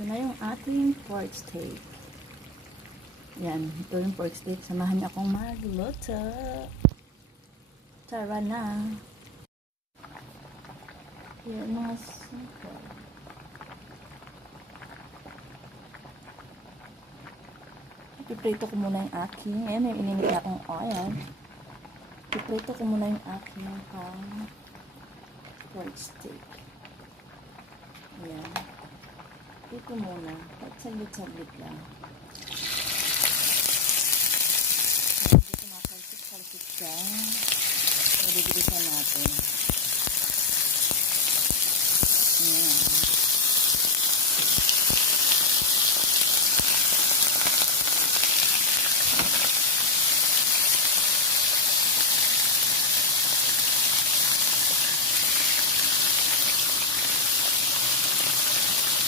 Ito na yung ating pork steak. Yan, ito yung pork steak. Samahan niyo akong magluto. Tara na. Yan mga sika. Ipiprito ko muna yung aking. Ayan, yung ininit akong oil. Ipiprito ko muna yung aking pork steak. Ayan. Ito muna. At saglit-saglit lang. Ayan, dito mapalsik-palsik siya. Nabibigyan natin. Ayan.